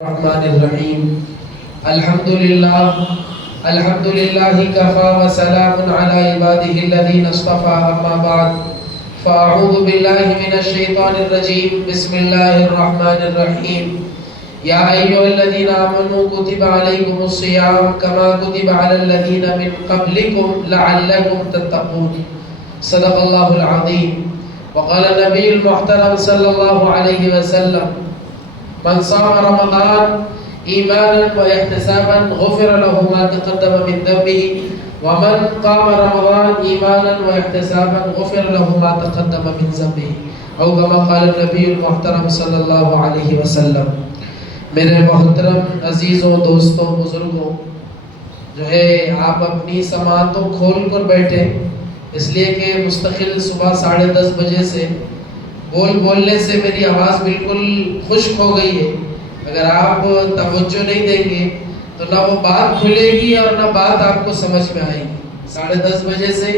الرحمن الرحیم الحمد للہ کفا وسلام علی عباده الذین اصطفى اما بعد فاعوذ باللہ من الشیطان الرجیم بسم اللہ الرحمن الرحیم یا ایھا الذین آمنوا کتب علیکم الصیام کما کتب علی الذین من قبلکم لعلکم تتقون صدق اللہ العظیم وقال النبی المحترم صلی اللہ علیہ وسلم من صام رمضان ایمانا و احتسابا غفر له ما تقدم من ذنبه ومن قام رمضان ایمانا و احتسابا غفر له ما تقدم من ذنبه او كما قال النبی المحترم صلی اللہ علیہ وسلم۔ میرے محترم عزیزوں، دوستوں، بزرگوں، جو ہے آپ اپنی سماعتوں کھول کر بیٹھے، اس لیے کہ مستقل صبح 10:30 بجے سے بولنے سے میری آواز بالکل خشک ہو گئی ہے۔ اگر آپ توجہ نہیں دیں گے تو نہ وہ بات کھلے گی اور نہ بات آپ کو سمجھ میں آئے گی۔ 10:30 بجے سے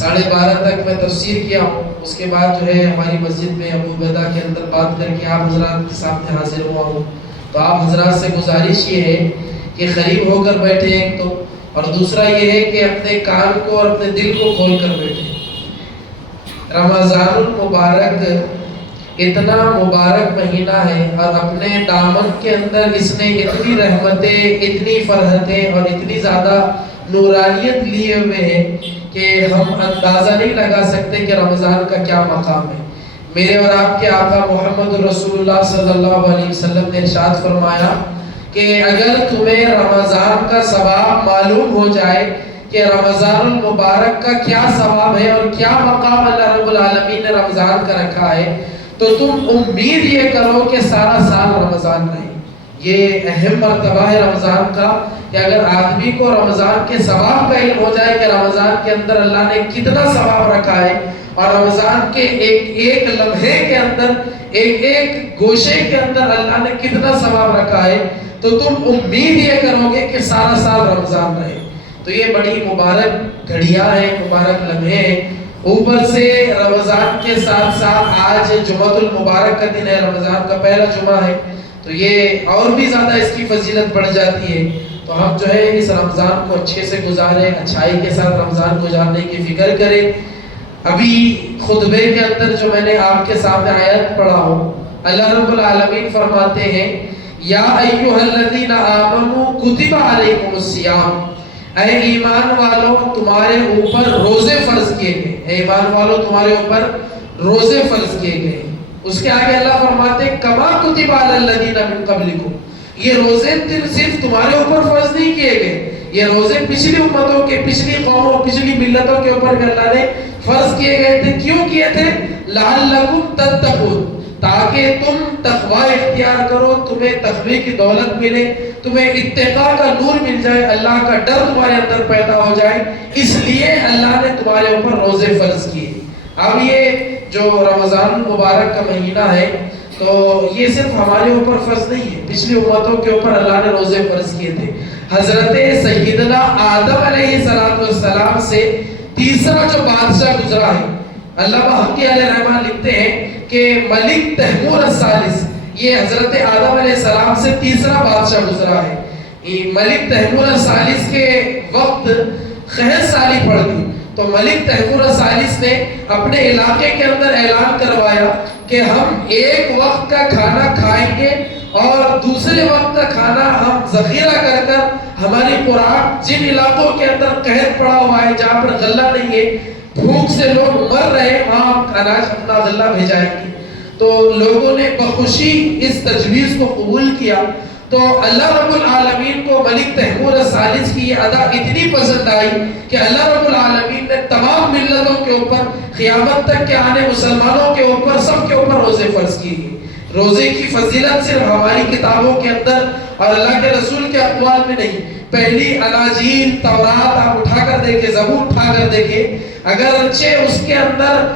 12:30 تک میں تفسیر کیا ہوں، اس کے بعد جو ہے ہماری مسجد میں ابو عبیدہ کے اندر بات کر کے آپ حضرات کے سامنے حاضر ہوا ہوں۔ تو آپ حضرات سے گزارش یہ ہے کہ قریب ہو کر بیٹھیں ایک تو، اور دوسرا یہ ہے کہ اپنے کان کو اور اپنے دل کو کھول کر بیٹھیں۔ رمضان المبارک اتنا مبارک مہینہ ہے اور اپنے دامن کے اندر اس نے اتنی رحمتیں، اتنی فرحتیں اور اتنی زیادہ نورانیت لیے ہوئے ہیں کہ ہم اندازہ نہیں لگا سکتے کہ رمضان کا کیا مقام ہے۔ میرے اور آپ کے آقا محمد رسول اللہ صلی اللہ علیہ وسلم نے ارشاد فرمایا کہ اگر تمہیں رمضان کا ثواب معلوم ہو جائے کہ رمضان المبارک کا کیا ثواب ہے اور کیا مقام اللہ رب العالمین نے رمضان کا رکھا ہے، تو تم امید یہ کرو کہ سارا سال رمضان رہے۔ یہ اہم مرتبہ ہے رمضان کا کہ اگر آدمی کو رمضان کے ثواب کا علم ہو جائے کہ رمضان کے اندر اللہ نے کتنا ثواب رکھا ہے اور رمضان کے ایک ایک لمحے کے اندر، ایک ایک گوشے کے اندر اللہ نے کتنا ثواب رکھا ہے، تو تم امید یہ کرو گے کہ سارا سال رمضان رہے۔ تو یہ بڑی مبارک گھڑیاں ہیں، مبارک لمحے ہیں۔ اوپر سے رمضان کے ساتھ ساتھ آج جمعۃ المبارک کا دن ہے، رمضان کا پہلا جمعہ ہے، تو یہ اور بھی زیادہ اس کی فضیلت بڑھ جاتی ہے۔ تو ہم جو ہے اس رمضان کو اچھے سے گزاریں، اچھائی کے ساتھ رمضان گزارنے کی فکر کریں۔ ابھی خطبے کے اندر جو میں نے آپ کے سامنے آیت پڑھا ہوں، اللہ رب العالمین فرماتے ہیں یا ایھا الذین آمنوا کتب علیکم الصیام، اے ایمان والو تمہارے اوپر روزے فرض کیے گئے، اے ایمان والو تمہارے اوپر روزے فرض کیے گئے۔ اس کے آگے اللہ فرماتے ہیں کما کتب علی الذین من قبلکم، یہ روزے صرف تمہارے اوپر فرض نہیں کیے گئے، یہ روزے پچھلی امتوں کے، پچھلی قوموں، پچھلی ملتوں کے اوپر بھی اللہ نے فرض کیے گئے تھے۔ کیوں کیے تھے؟ لعلکم تتقون، تاکہ تم تقوی اختیار کرو، تمہیں تقوی کی دولت ملے، تمہیں اتقاء کا نور مل جائے، اللہ کا ڈر تمہارے اندر پیدا ہو جائے، اس لیے اللہ نے تمہارے اوپر روزے فرض کیے۔ اب یہ جو رمضان المبارک کا مہینہ ہے تو یہ صرف ہمارے اوپر فرض نہیں ہے، پچھلی امتوں کے اوپر اللہ نے روزے فرض کیے تھے۔ حضرت سیدنا آدم علیہ السلام سے تیسرا جو بادشاہ گزرا ہے، علامہ حقی علیہ الرحمہ لکھتے ہیں کہ ملک تیمور الثالث، یہ حضرت آدم علیہ السلام سے تیسرا بادشاہ گزرا ہے۔ ملک تیمور الثالث کے وقت قحط سالی پڑ گئی، تو ملک تیمور الثالث نے اپنے علاقے کے اندر اعلان کروایا کہ ہم ایک وقت کا کھانا کھائیں گے اور دوسرے وقت کا کھانا ہم ذخیرہ کر کر ہماری خوراک، جن علاقوں کے اندر قحط پڑا ہوا ہے، جہاں پر غلہ نہیں ہے، بھوک سے لوگ مر رہے ہیں، وہاں ہم اناج اپنا غلہ بھیجائیں گے۔ تو لوگوں نے بخوشی اس تجویز کو قبول کیا۔ تو اللہ رب العالمین کو ملک تیمور الثالث کی یہ ادا اتنی پسند آئی کہ اللہ رب العالمین نے تمام ملتوں کے اوپر، قیامت تک کے آنے مسلمانوں کے اوپر، سب کے اوپر روزے فرض کیے۔ روزے کی فضیلت صرف ہماری کتابوں کے اندر اور اللہ کے رسول کے اقوال میں نہیں، پہلی اناجیل، تورات آپ اٹھا کر دیکھیں، زبور اٹھا کر دیکھیں، اگرچہ اس کے اندر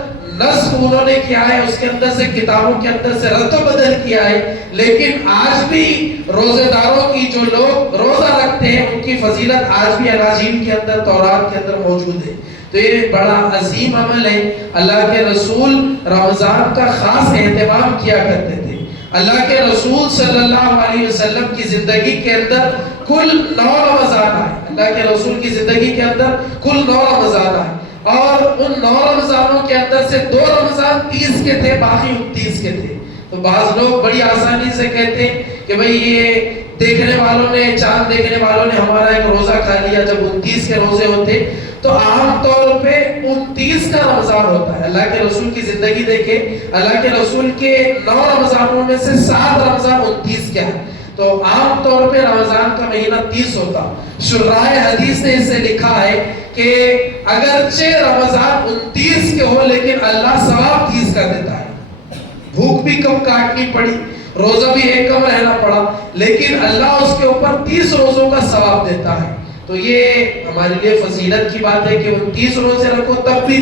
نسخ انہوں نے کیا ہے، اس کے اندر سے کتابوں کے اندر سے رد و بدل کیا ہے، لیکن آج بھی روزے داروں کی، جو لوگ روزہ رکھتے ہیں، ان کی فضیلت آج بھی اناجیل کے اندر، تورات کے اندر موجود ہے۔ تو یہ بڑا عظیم عمل ہے۔ اللہ کے رسول رمضان کا خاص اہتمام کیا کرتے تھے۔ اللہ کے رسول صلی اللہ علیہ وسلم کی زندگی کے اندر کل 9 رمضان آئے. اللہ کے رسول کی زندگی کے اندر کل 9 رمضان آئے اور ان 9 رمضانوں کے اندر سے 2 رمضان 30 کے تھے، باقی 29 کے تھے. تو بعض لوگ بڑی آسانی سے کہتے ہیں کہ بھئی یہ دیکھنے والوں نے، چاند دیکھنے والوں نے ہمارا ایک روزہ کھا لیا، جب 29 کے روزے ہوتے. تو عام طور پہ 29 کا رمضان ہوتا ہے. اللہ کے رسول کی زندگی دیکھیں، اللہ کے رسول کے 9 رمضانوں میں سے 7 رمضان 29 کے ہیں. تو عام طور پہ رمضان کا مہینہ 30 ہوتا. شراح حدیث نے اسے لکھا ہے کہ اگرچہ رمضان 29 کے ہو لیکن اللہ ثواب 30 کا دیتا ہے. بھوک بھی کم کاٹنی پڑی، روزہ بھی ایک کم رہنا پڑا، لیکن اللہ اس کے اوپر 30 روزوں کا ثواب دیتا ہے. تو یہ ہمارے لیے فضیلت کی بات ہے کہ 29 روزے رکھو تب بھی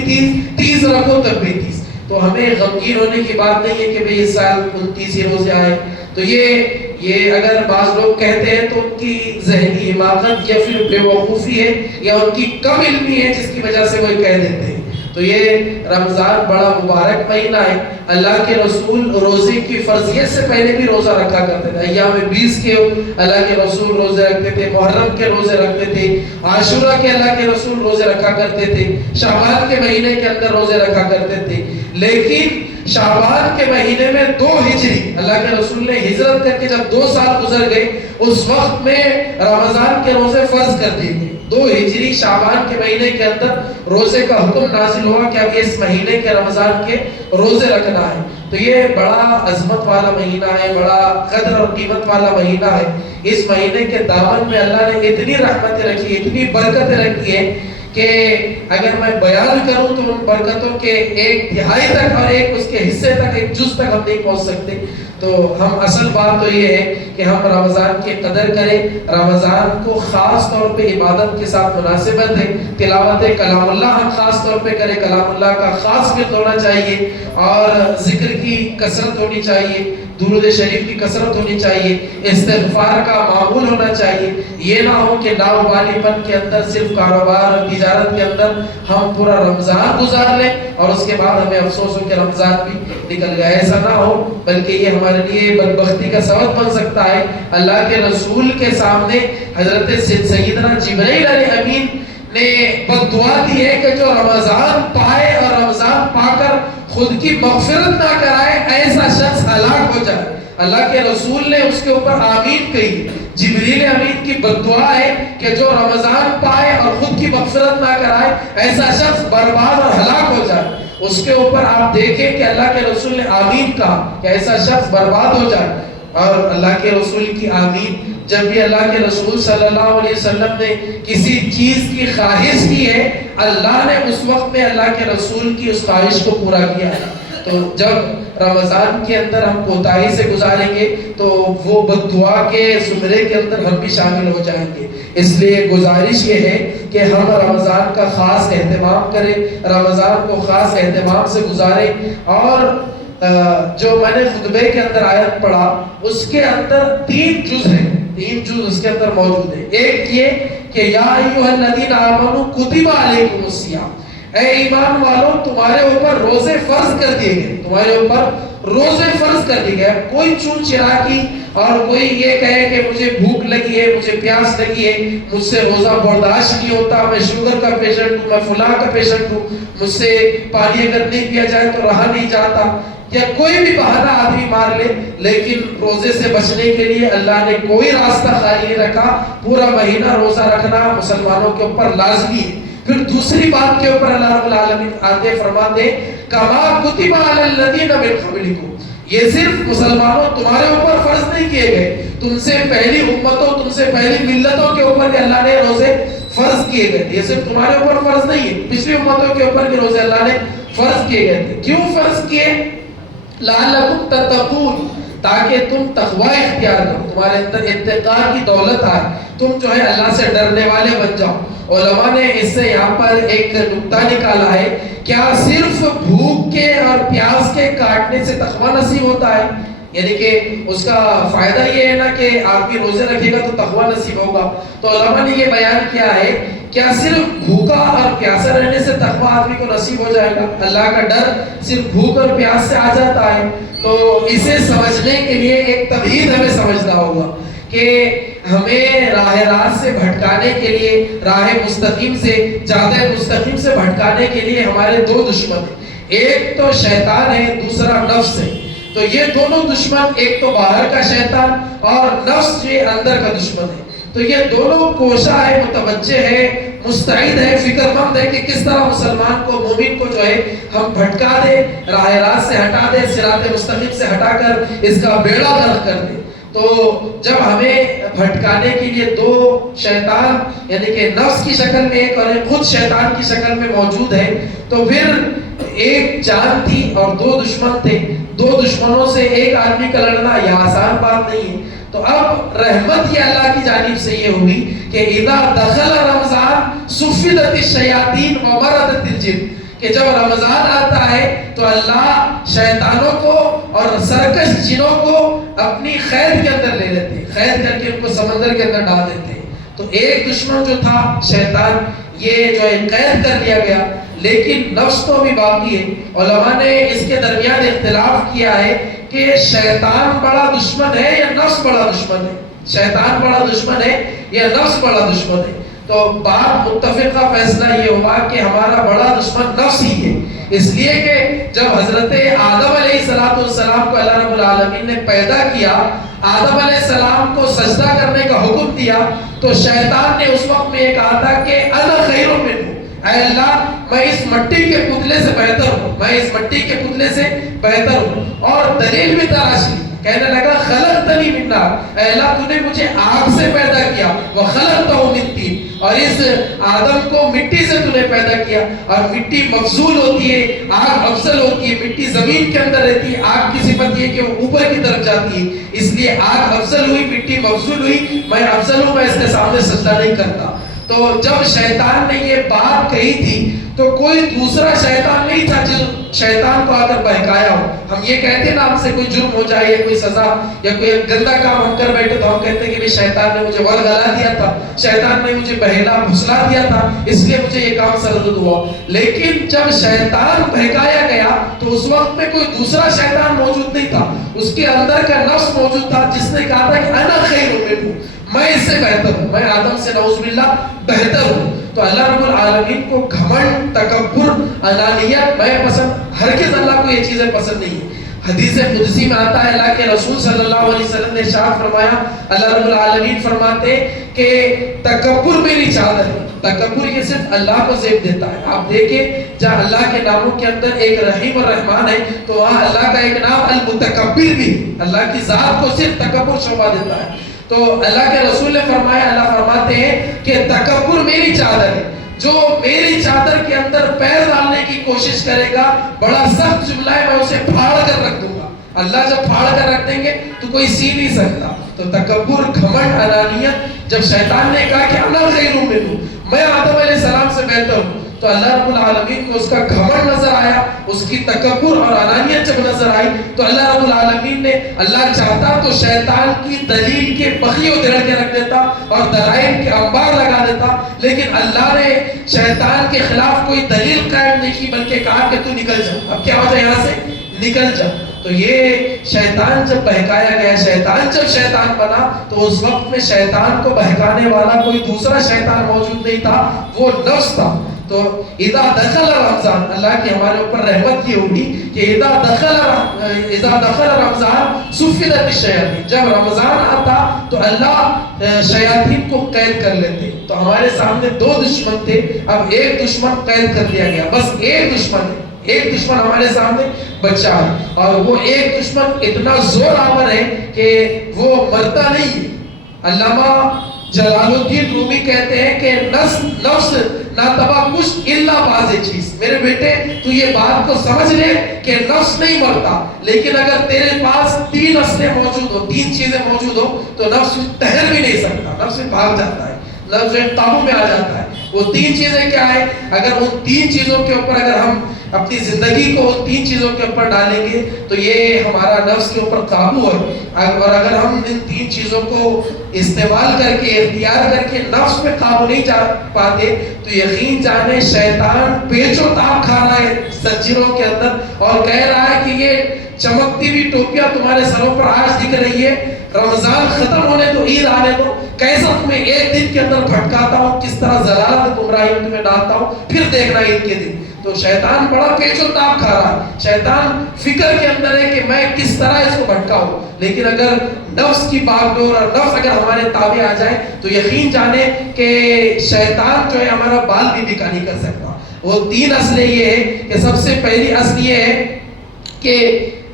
30 رکھو تب بھی 30. تو ہمیں غمگین ہونے کی بات نہیں ہے کہ بھئی اس سال 29 ہی روزے آئے. تو یہ اگر بعض لوگ کہتے ہیں تو ان کی ذہنی حماقت یا پھر بے وقوفی ہے یا ان کی کم علمی ہے جس کی وجہ سے وہ کہہ دیتے ہیں. تو یہ رمضان بڑا مبارک مہینہ ہے. اللہ کے رسول روزے کی فرضیت سے پہلے بھی روزہ رکھا کرتے تھے. ایام 20 کے اللہ کے رسول روزے رکھتے تھے، محرم کے روزے رکھتے تھے، عاشورہ کے اللہ کے رسول روزے رکھا کرتے تھے، شعبان کے مہینے کے اندر روزے رکھا کرتے تھے. لیکن شعبان کے مہینے میں 2 ہجری اللہ کے رسول نے ہجرت کر کے جب 2 سال گزر گئے اس وقت میں رمضان کے روزے فرض کر دیے گئے. 2 ہجری شعبان کے مہینے کے اندر روزے کا حکم نازل ہوا کہ اب اس مہینے کے رمضان کے روزے رکھنا ہے. تو یہ بڑا عظمت والا مہینہ ہے، بڑا قدر اور قیمت والا مہینہ ہے. اس مہینے کے دامن میں اللہ نے اتنی رحمتیں رکھی، اتنی برکتیں رکھی ہیں کہ اگر میں بیان کروں تو ان برکتوں کے 1/3 تک اور اس کے حصے تک، ایک جز تک ہم نہیں پہنچ سکتے. تو ہم اصل بات تو یہ ہے کہ ہم رمضان کی قدر کریں. رمضان کو خاص طور پہ عبادت کے ساتھ مناسبت ہے. تلاوت کلام اللہ ہم خاص طور پہ کریں، کلام اللہ کا خاص ورد ہونا چاہیے اور ذکر کی کثرت ہونی چاہیے، درود شریف کی کثرت ہونی چاہیے، استغفار کا معمول ہونا چاہیے. یہ نہ ہو کہ لاوبالی پن کے اندر صرف کاروبار اور تجارت کے اندر ہم پورا رمضان گزار لیں اور اس کے بعد ہمیں افسوس ہو کہ رمضان بھی نکل گیا. ایسا نہ ہو، بلکہ یہ ہمارے لیے بدبختی کا سبب بن سکتا ہے. اللہ کے رسول کے سامنے حضرت سیدنا جبرائیل علیہ امین نے بد دعا دی ہے کہ جو رمضان پائے اور رمضان پا کر خود کی مغفرت نہ کرائے ایسا شخص ہلاک ہو جائے. اللہ کے رسول نے اس کے اوپر آمین کہی. جبریل امین کی بد دعا ہے کہ جو رمضان پائے اور خود کی مغفرت نہ کرائے ایسا شخص برباد اور ہلاک ہو جائے. اس کے اوپر آپ دیکھیں کہ اللہ کے رسول نے آمین کہا کہ ایسا شخص برباد ہو جائے. اور اللہ کے رسول کی آمین، جب بھی اللہ کے رسول صلی اللہ علیہ وسلم نے کسی چیز کی خواہش کی ہے اللہ نے اس وقت میں اللہ کے رسول کی اس خواہش کو پورا کیا ہے. تو جب رمضان کے اندر ہم کوتاہی سے گزاریں گے تو وہ بد دعا کے زمرے کے اندر ہم بھی شامل ہو جائیں گے. اس لیے گزارش یہ ہے کہ ہم رمضان کا خاص اہتمام کریں، رمضان کو خاص اہتمام سے گزاریں. اور جو میں نے خطبے کے اندر آیت پڑھا اس کے اندر 3 جز ہیں، 3 جز اس کے اندر موجود ہیں. ایک یہ کہ یا ایھا الذین آمنوا کتب علیکم الصیام، اے ایمان والو تمہارے اوپر روزے فرض کر دیے گئے، تمہارے اوپر روزے فرض کر دیے گئے. کوئی چون چراغی اور کوئی یہ کہے کہ مجھے بھوک لگی ہے، مجھے پیاس لگی ہے، مجھ سے روزہ برداشت نہیں ہوتا، میں شوگر کا پیشنٹ ہوں، میں فلاں کا پیشنٹ ہوں، مجھ سے پانی اگر نہیں پیا جائے تو رہا نہیں جاتا، یا کوئی بھی بہانہ آدمی مار لے. لیکن روزے سے بچنے کے لیے اللہ نے کوئی راستہ خالی نہیں رکھا. پورا مہینہ روزہ رکھنا مسلمانوں کے اوپر لازمی ہے. پھر دوسری بات کے اوپر اللہ رب العالمین آتے فرماتے کما کتب علی الذین من قبلکم، یہ صرف مسلمانوں تمہارے اوپر فرض نہیں کیے گئے، تم سے پہلی امتوں، تم سے پہلی ملتوں کے اوپر بھی اللہ نے روزے فرض کیے گئے. یہ صرف تمہارے اوپر فرض نہیں ہے، پچھلی امتوں کے اوپر بھی روزے اللہ نے فرض کیے گئے تھے. کیوں فرض کیے؟ لعلکم تتقون، تاکہ تم تقوی اختیار کرو، تمہارے اندر اتقاء کی دولت آئے، تم جو ہے اللہ سے ڈرنے والے بن جاؤ. علماء نے اس سے یہاں پر ایک نکتہ نکالا ہے، کیا صرف بھوک کے اور پیاس کے کاٹنے سے تقوی نصیب ہوتا ہے؟ یعنی کہ اس کا فائدہ یہ ہے نا کہ آدمی روزے رکھے گا تو تقوی نصیب ہوگا. تو علماء نے یہ بیان کیا ہے کیا صرف بھوکا اور پیاسا رہنے سے تقوی آدمی کو نصیب ہو جائے گا؟ اللہ کا ڈر صرف بھوک اور پیاس سے آ جاتا ہے؟ تو اسے سمجھنے کے لیے ایک تمہید ہمیں سمجھنا ہوگا کہ ہمیں راہ راست سے بھٹکانے کے لیے، راہ مستقیم سے، جادہ مستقیم سے بھٹکانے کے لیے ہمارے دو دشمن ہیں. ایک تو شیطان ہے، دوسرا نفس ہے. تو یہ دونوں دشمن، ایک تو باہر کا شیطان اور نفس یہ اندر کا دشمن ہے. تو یہ دونوں کوشاں ہے، متوجہ ہے، مستعد ہے، فکر مند ہے کہ کس طرح مسلمان کو، مومن کو جو ہے ہم بھٹکا دے، راہ راست سے ہٹا دے، صراط مستقیم سے ہٹا کر اس کا بیڑا غرق کر دے. تو جب ہمیں بھٹکانے کے لیے دو شیطان یعنی کہ نفس کی شکل میں ایک اور ایک خود شیطان کی شکل میں موجود ہے، تو پھر ایک جان تھی اور دو دشمن تھے. دو دشمنوں سے ایک آدمی کا لڑنا یہ آسان بات نہیں ہے. تو اب رحمت یہ اللہ کی جانب سے یہ ہوئی کہ اذا دخل رمضان صفدت الشیاطین ومردت الجن، کہ جب رمضان آتا ہے تو اللہ شیطانوں کو اور سرکش جنوں کو اپنی قید کے اندر لے لیتے ہیں، قید کر کے ان کو سمندر کے اندر ڈال دیتے ہیں. تو ایک دشمن جو تھا شیطان، یہ جو ہے قید کر لیا گیا. لیکن نفس تو بھی باقی ہے. علماء نے اس کے درمیان اختلاف کیا ہے کہ شیطان بڑا دشمن ہے یا نفس بڑا دشمن ہے. شیطان بڑا دشمن ہے یا نفس بڑا دشمن ہے؟ تو بات متفقہ فیصلہ یہ ہوا کہ ہمارا بڑا دشمن نفس ہی ہے. اس لیے کہ جب حضرت آدم علیہ السلام کو اللہ رب العالمین نے پیدا کیا، آدم علیہ السلام کو سجدہ کرنے کا حکم دیا، تو شیطان نے اس وقت میں یہ کہا تھا کہ انا خیر منہ، اے اللہ میں اس مٹی کے پتلے سے بہتر ہوں، میں اس مٹی کے پتلے سے بہتر ہوں. اور دلیل بھی تلاش لی، کہنے لگا خلقتنی من نار، اے اللہ تو نے مجھے آگ سے پیدا کیا، وخلقتہ من طین، اور اس آدم کو مٹی سے تو نے پیدا کیا. اور مٹی مفضول ہوتی ہے، آگ افضل ہوتی ہے. مٹی زمین کے اندر رہتی ہے، آگ کی صفت یہ کہ وہ اوپر کی طرف جاتی ہے، اس لیے آگ افضل ہوئی، مٹی مفضول ہوئی. میں افضل ہوں، میں اس کے سامنے سجدہ نہیں کرتا. تو جب شیطان نے یہ بات کہی تھی تو کوئی دوسرا شیطان نہیں تھا جو شیطان کو آ کر بہکایا ہو. ہم یہ کہتے ہیں نا ہم سے کوئی جرم ہو جائے یا کوئی سزا یا کوئی گندا کام ہم کر بیٹھے تو ہم کہتے ہیں کہ شیطان نے مجھے ولگلا دیا تھا، شیطان نے مجھے بہلا پھسلا دیا تھا، اس لیے مجھے یہ کام سرزد ہوا. لیکن جب شیطان بہکایا گیا تو اس وقت میں کوئی دوسرا شیطان موجود نہیں تھا، اس کے اندر کا نفس موجود تھا جس نے کہا تھا کہ انا خیر منہ، میں اس سے بہتر ہوں، میں آدم سے نعوذ باللہ بہتر ہوں. تو اللہ رب العالمین کو گھمنڈ، تکبر، انانیت میں پسند، ہرگز اللہ کو یہ چیزیں پسند نہیں ہیں. حدیث قدسی میں آتا ہے اللہ کے رسول صلی اللہ علیہ وسلم نے ارشاد فرمایا، اللہ رب العالمین فرماتے کہ تکبر میری چادر ہے. تکبر یہ صرف اللہ کو زیب دیتا ہے. آپ دیکھیں جہاں اللہ کے ناموں کے اندر ایک رحیم اور رحمان ہے تو وہاں اللہ کا ایک نام المتکبر بھی، اللہ کی ذات کو صرف تکبر شعبہ دیتا ہے. تو اللہ کے رسول نے فرمایا، اللہ فرماتے ہیں کہ تکبر میری چادر ہے، جو میری چادر کے اندر پیر ڈالنے کی کوشش کرے گا، بڑا سخت جملہ ہے، میں اسے پھاڑ کر رکھ دوں گا. اللہ جب پھاڑ کر رکھ دیں گے تو کوئی سی نہیں سکتا. تو تکبر، گھمنڈ، انانیت، جب شیطان نے کہا کہ انا خیر منہ، میں آدم علیہ السلام سے بہتر ہوں، تو اللہ رب العالمین کو اس کا گھمنڈ نظر آیا، اس کی تکبر اور انانیت جب نظر آئی تو اللہ رب العالمین نے، اللہ چاہتا تو شیطان کی دلیل کے بخی ادھر کے رکھ دیتا اور دلائل کے انبار لگا دیتا، لیکن اللہ نے شیطان کے خلاف کوئی دلیل قائم نہیں کی، بلکہ کہا کہ تو نکل جا، اب کیا ہو جائے یہاں سے نکل جا. تو یہ شیطان جب بہکایا گیا، شیطان جب شیطان بنا تو اس وقت میں شیطان کو بہکانے والا کوئی دوسرا شیطان موجود نہیں تھا، وہ نفس تھا. تو اذا دخل رمضان، اللہ کی ہمارے اوپر رحمت یہ ہوگی کہ اذا دخل رمضان صفدت الشیاطین، جب رمضان آتا تو اللہ شیاطین کو قید کر لیتے. تو ہمارے سامنے دو دشمن تھے، اب ایک دشمن قید کر دیا گیا، بس ایک دشمن ہے، ایک دشمن ہمارے سامنے بچہ ہے، اور وہ ایک دشمن اتنا زور آور ہے کہ وہ مرتا نہیں ہے. علامہ جلال الدین رومی کہتے ہیں کہ نفس ناتبا کچھ الا باز چیز. میرے بیٹے تو یہ بات کو سمجھ لے کہ نفس نہیں مرتا، لیکن اگر تیرے پاس تین اصلیں موجود ہو، تین چیزیں موجود ہو تو نفس ٹہر بھی نہیں سکتا، نفس بھاگ جاتا ہے، نفس قابو میں آ جاتا ہے. وہ 3 چیزیں کیا ہے؟ اگر ان 3 چیزوں کے اوپر اگر ہم اپنی زندگی کو ان 3 چیزوں کے اوپر ڈالیں گے تو یہ ہمارا نفس کے اوپر قابو ہے. اور اگر ہم ان 3 چیزوں کو استعمال کر کے اختیار کر کے نفس پہ قابو نہیں جا پاتے تو یقین جانے شیطان پیچ و تاب کھا رہا ہے زنجیروں کے اندر اور کہہ رہا ہے کہ یہ چمکتی ہوئی ٹوپیاں تمہارے سروں پر آج دکھ رہی ہے، رمضان ختم ہونے تو عید آنے دو، کیسا تمہیں ایک دن کے اندر بھٹکاتا ہوں، کس طرح ضلالت گمراہی میں تمہیں ڈالتا ہوں، پھر دیکھنا عید کے دن. تو شیطان بڑا پیچ و تاب کھا رہا ہے. شیطان فکر کے اندر ہے کہ میں کس طرح اس کو بھٹکاؤں. لیکن اگر نفس کی باغ ڈور اور نفس اگر ہمارے تابع آ جائے تو یقین جانے کہ شیطان جو ہے ہمارا بال بھی بکا نہیں کر سکتا. وہ 3 اصلیں یہ ہے کہ سب سے پہلی اصل یہ ہے کہ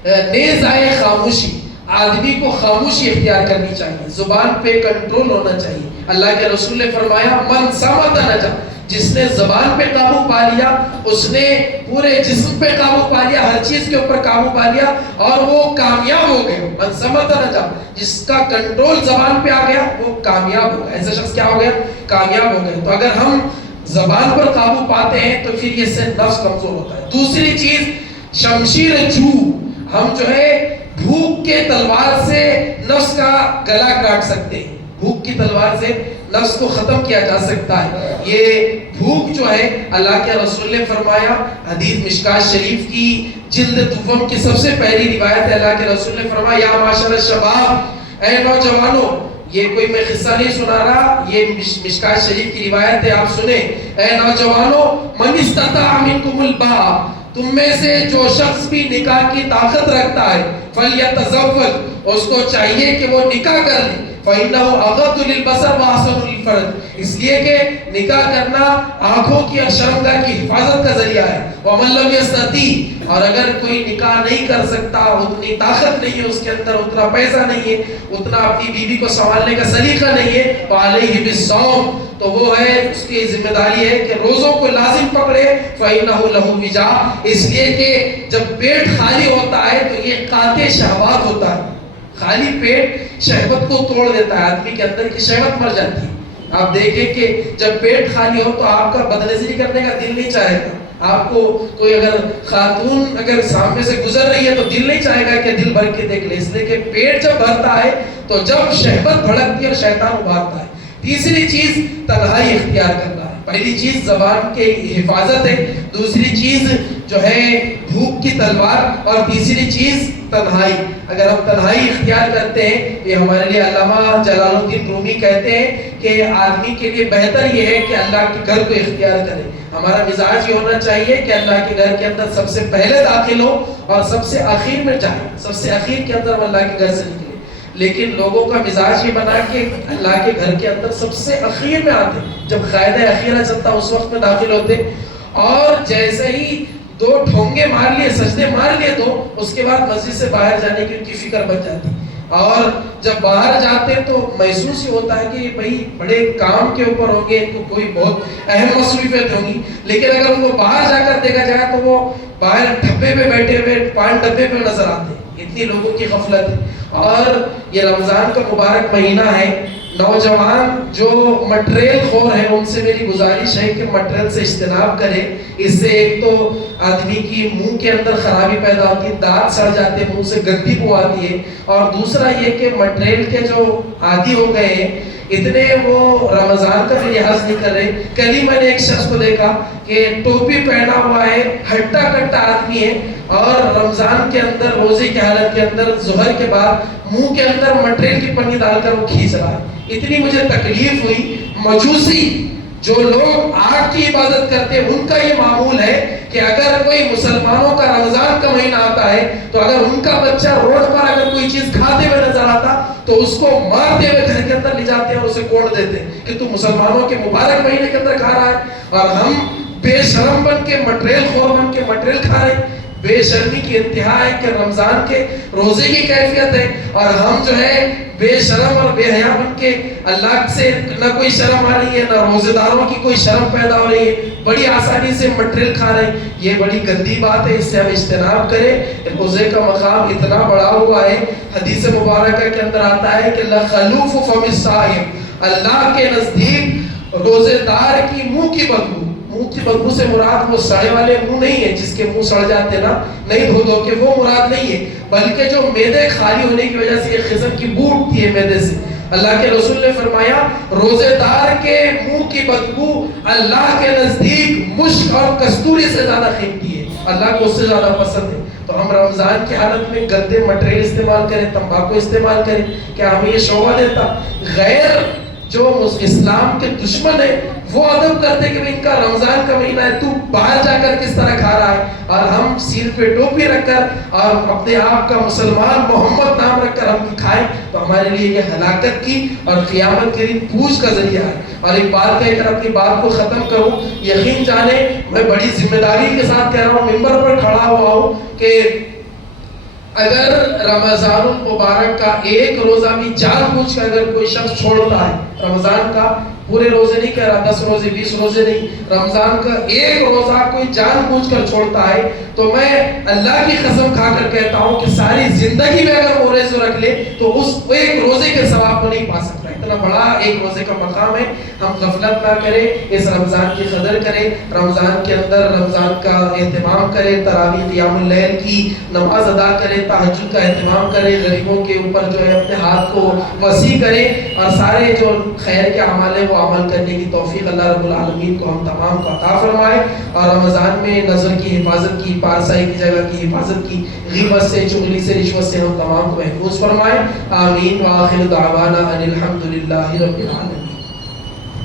نیزائے خاموشی، آدمی کو خاموشی اختیار کرنی چاہیے، زبان پہ کنٹرول ہونا چاہیے. اللہ کے رسول نے فرمایا من صمت نجا، جس نے زبان پہ قابو پا لیا اس نے پورے جسم پہ قابو پا لیا، ہر چیز کے اوپر قابو پا لیا اور وہ کامیاب ہو گئے. من صمت نجا، جس کا کنٹرول زبان پہ آ گیا وہ کامیاب ہو گیا. ایسا شخص کیا ہو گیا؟ کامیاب ہو گئے. تو اگر ہم زبان پر قابو پاتے ہیں تو پھر اس سے نفس کمزور ہوتا ہے. دوسری چیز شمشیر جو، ہم جو ہے بھوک کے تلوار سے نفس کا گلا کاٹ سکتے ہیں. بھوک کی تلوار سے نفس کو ختم کیا جا سکتا ہے. یہ بھوک جو ہے اللہ کے رسول نے فرمایا، حدیث مشکات شریف کی جلد دوم کی سب سے پہلی روایت ہے. اللہ کے رسول نے فرمایا یا معاشر الشباب، اے نوجوانوں، یہ کوئی میں قصہ نہیں سنا رہا، یہ مشکات شریف کی روایت ہے، آپ سنیں. اے نوجوانوں، من استطاع منکم الباء، تم میں سے جو شخص بھی نکاح کی طاقت رکھتا ہے فلیتزوج، اس کو چاہیے کہ وہ نکاح کر لے. فإنه أغض للبصر وأحسن للفرج، اس لیے کہ نکاح کرنا آنکھوں کی اور شرمگاہ کی حفاظت کا ذریعہ ہے. ومن لم يستطع، اور اگر کوئی نکاح نہیں کر سکتا، اتنی طاقت نہیں ہے اس کے اندر، اتنا پیسہ نہیں ہے، اتنا اپنی بیوی کو سنبھالنے کا سلیقہ نہیں ہے، فعليه بالصوم، تو وہ ہے اس کی ذمہ داری ہے کہ روزوں کو لازم پکڑے. فإنه له وجاء، اس لیے کہ جب پیٹ خالی ہوتا ہے تو یہ قاطع شہوات ہوتا ہے. خالی پیٹ شہوت کو توڑ دیتا ہے، آدمی کے اندر کی شہوت مر جاتی ہے. آپ دیکھیں کہ جب پیٹ خالی ہو تو آپ کا بدنظری کرنے کا دل نہیں چاہے گا. آپ کو کوئی اگر خاتون اگر سامنے سے گزر رہی ہے تو دل نہیں چاہے گا کہ دل بھر کے دیکھ لے، اس لیے کہ پیٹ جب بھرتا ہے تو جب شہوت بھڑکتی ہے اور شیطان ابھارتا ہے. تیسری چیز تنہائی اختیار کرنا ہے. پہلی چیز زبان کی حفاظت ہے، دوسری چیز جو ہے بھوک کی تلوار، اور تیسری چیز تنہائی. اگر ہم تنہائی اختیار کرتے ہیں، یہ ہمارے لیے علامہ جلال الدین رومی کہتے ہیں کہ آدمی کے لیے بہتر یہ ہے کہ اللہ کے گھر کو اختیار کرے. ہمارا مزاج یہ ہونا چاہیے کہ اللہ کے گھر کے اندر سب سے پہلے داخل ہو اور سب سے آخر میں جائے، سب سے آخر کے اندر اللہ کے گھر سے نکلے. لیکن لوگوں کا مزاج یہ بنا کہ اللہ کے گھر کے اندر سب سے اخیر میں آتے، جب قاعدہ اخیرہ چلتا اس وقت میں داخل ہوتے، اور جیسے ہی 2 ٹھونگے مار لیے، سجدے مار لیے تو اس کے بعد مسجد سے باہر جانے کی ان کی فکر بن جاتی. اور جب باہر جاتے تو محسوس ہی ہوتا ہے کہ بھئی بڑے کام کے اوپر ہوں گے، ان کو کوئی بہت اہم مصروفیت ہوں گی. لیکن اگر ان کو باہر جا کر دیکھا جائے تو وہ باہر ڈھبے پہ بیٹھے ہوئے پان ڈبے پہ نظر آتے. اتنی لوگوں کی غفلت ہے. اور یہ رمضان کا مبارک مہینہ ہے، نوجوان جو مٹریل خور ہیں ان سے میری گزارش ہے کہ مٹریل سے اجتناب کرے. اس سے ایک تو آدمی کی منہ کے اندر خرابی پیدا ہوتی ہے، دانت سڑ جاتے ہیں، منہ سے گندگی بو آتی ہے. اور دوسرا یہ کہ مٹریل کے جو عادی ہو گئے ہیں اتنے وہ رمضان کا بھی لحاظ نہیں کر رہے. کل ہی میں نے ایک شخص کو دیکھا کہ ٹوپی پہنا ہوا ہے، ہٹا کٹا آدمی ہے، اور رمضان کے اندر روزے کی حالت کے اندر ظہر کے بعد منہ کے اندر مٹریل کی پنی ڈال کر وہ کھینچ رہا ہے. اتنی مجھے تکلیف ہوئی. مجوسی جو لوگ آگ کی عبادت کرتے ہیں ان کا یہ معمول ہے کہ اگر کوئی مسلمانوں کا رمضان کا مہینہ آتا ہے تو اگر ان کا بچہ روڈ پر اگر کوئی چیز کھاتے ہوئے نظر آتا تو اس کو مارتے ہوئے گھر کے اندر لے جاتے ہیں اور اسے کوڑ دیتے ہیں کہ تو مسلمانوں کے مبارک مہینے کے اندر کھا رہا ہے. اور ہم بے شرم بن کے مٹریل خور بن کے مٹریل کھا رہے ہیں. بے شرمی کی انتہا ہے کہ رمضان کے روزے کی کیفیت ہے، اور ہم جو ہے بے شرم اور بے حیا بن کے اللہ سے نہ کوئی شرم آ رہی ہے، نہ روزے داروں کی کوئی شرم پیدا ہو رہی ہے، بڑی آسانی سے مٹریل کھا رہے ہیں. یہ بڑی گندی بات ہے، اس سے ہم اجتناب کریں. روزے کا مقام اتنا بڑا ہوا ہے، حدیث مبارکہ کے اندر آتا ہے کہ لخلوف فم الصائم، اللہ کے نزدیک روزے دار کی منہ کی بدبو، منہ کی بدبو سے مراد وہ سڑے والے منہ نہیں ہے جس کے منہ سڑ جاتے نا، نہیں دھو دھو کے، وہ مراد نہیں ہے، بلکہ جو معدے خالی ہونے کی وجہ سے ایک قسم کی بو اٹھتی ہے معدے سے۔ اللہ کے رسول نے فرمایا روزے دار کے منہ کی بدبو اللہ کے نزدیک مشک اور کستوری سے زیادہ قیمتی ہے، اللہ کو اس سے زیادہ پسند ہے۔ تو ہم رمضان کی حالت میں گندے مٹیریل استعمال کریں، تمباکو استعمال کریں، کیا ہمیں یہ شوبہ دیتا؟ غیر جو اسلام کے دشمن ہے وہ ادب کرتے کہ ان کا رمضان کا مہینہ ہے، تو باہر جا کر کس طرح کھا رہا ہے، اور ہم سیر پہ ٹوپی رکھ کر اور اپنے آپ کا مسلمان محمد نام رکھ کر ہم کھائیں، تو ہمارے لیے یہ ہلاکت کی اور قیامت کے دن پوچھ کا ذریعہ ہے۔ اور ایک بات کہہ کر اپنی بات کو ختم کروں، یقین جانے میں بڑی ذمہ داری کے ساتھ کہہ رہا ہوں، ممبر پر کھڑا ہوا ہوں کہ اگر رمضان المبارک کا ایک روزہ بھی جان بوجھ کر اگر کوئی شخص چھوڑتا ہے، رمضان کا پورے روزے نہیں کہہ رہا، 10 روزے 20 روزے نہیں، رمضان کا ایک روزہ کوئی جان بوجھ کر چھوڑتا ہے، تو میں اللہ کی قسم کھا کر کہتا ہوں کہ ساری زندگی میں اگر وہ روزے رکھ لے تو اس ایک روزے کے ثواب کو نہیں پا سکتا۔ اتنا بڑا ایک روزے کا مقام ہے، ہم غفلت نہ کریں، اس رمضان کی قدر کریں، رمضان کے اندر رمضان کا اہتمام کریں، تراویح قیام اللیل کی نماز ادا کریں، تہجد کا اہتمام کریں، غریبوں کے اوپر جو ہے اپنے ہاتھ کو وسیع کریں، اور سارے جو خیر کے اعمال ہیں وہ عمل کرنے کی توفیق اللہ رب العالمین کو ہم تمام کو عطا فرمائے، اور رمضان میں نظر کی حفاظت کی، پارسائی کی جگہ کی حفاظت کی، غیبت سے، چغلی سے، رشوت سے ہم تمام کو محفوظ فرمائے۔ آمین وآخر دعوانا ان الحمد للہ رب العالمین۔